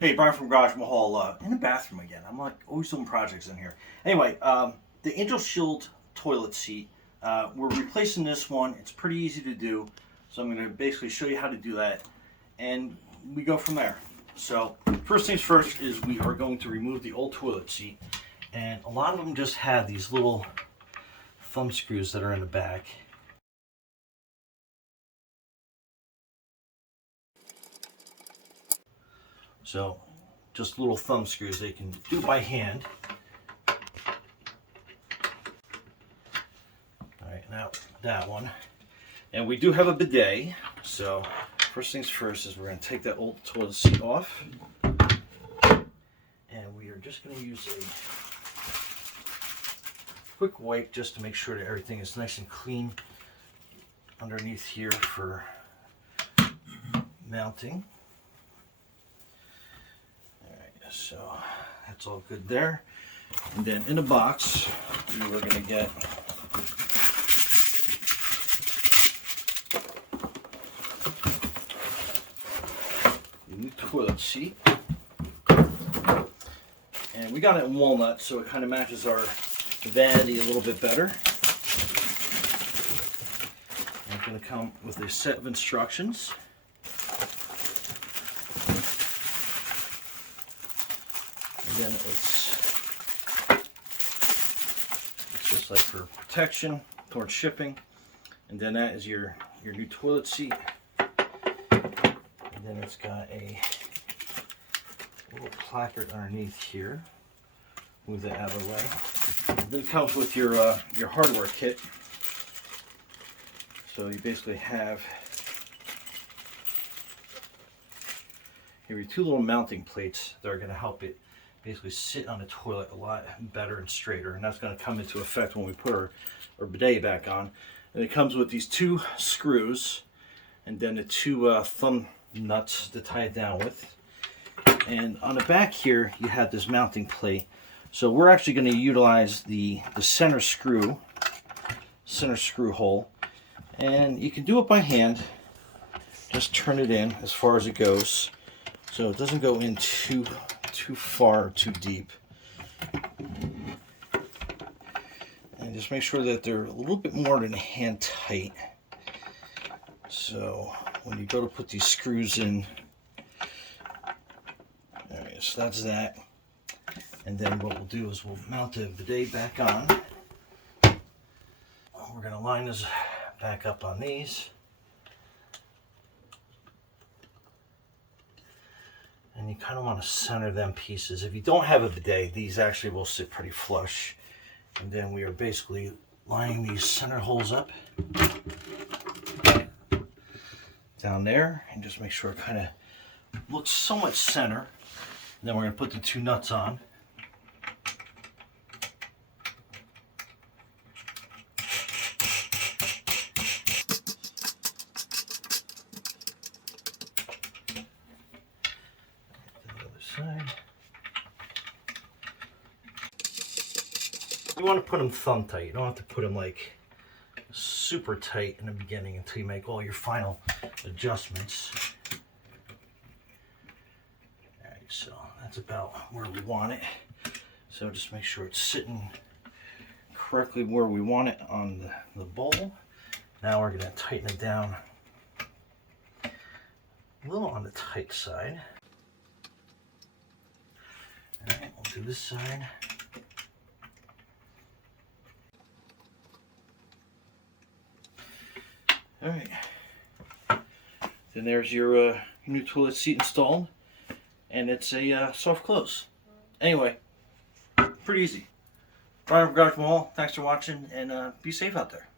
Hey, Brian from Garage Mahal, in the bathroom again. I'm like always doing projects in here. Anyway, the Angel Shield toilet seat, we're replacing this one. It's pretty easy to do. So I'm going to basically show you how to do that. And we go from there. So first things first is we are going to remove the old toilet seat. And a lot of them just have these little thumb screws that are in the back. So just little thumb screws. They can do by hand. Alright, now that one. And we do have a bidet. So first things first is we're going to take that old toilet seat off. And we are just going to use a quick wipe just to make sure that everything is nice and clean underneath here for mounting. So that's all good there. And then in the box, we are going to get the new toilet seat. And we got it in walnut, so it kind of matches our vanity a little bit better. And it's going to come with a set of instructions. Again, it's just like for protection towards shipping, and then that is your new toilet seat, and then it's got a little placard underneath here. Move that out of the way. And then it comes with your hardware kit. So you basically have your two little mounting plates that are going to help it basically sit on the toilet a lot better and straighter, and that's going to come into effect when we put our bidet back on. And it comes with these two screws and then the two thumb nuts to tie it down with. And on the back here you have this mounting plate. So we're actually going to utilize the center screw hole, and you can do it by hand. Just turn it in as far as it goes so it doesn't go in too far or too deep, and just make sure that they're a little bit more than hand tight, so when you go to put these screws in. Alright, so that's that, and then what we'll do is we'll mount the bidet back on. We're going to line this back up on these. And you kind of want to center them pieces. If you don't have a bidet, these actually will sit pretty flush. And then we are basically lining these center holes up down there, and just make sure it kind of looks somewhat center. And then we're going to put the two nuts on. You want to put them thumb tight. You don't have to put them like super tight in the beginning until you make all your final adjustments. Alright, so that's about where we want it. So just make sure it's sitting correctly where we want it on the bowl. Now we're going to tighten it down a little on the tight side. Alright, we'll do this side. Alright, then there's your new toilet seat installed, and it's a soft close. Anyway, pretty easy. Brian from Garage Mahal, thanks for watching, and be safe out there.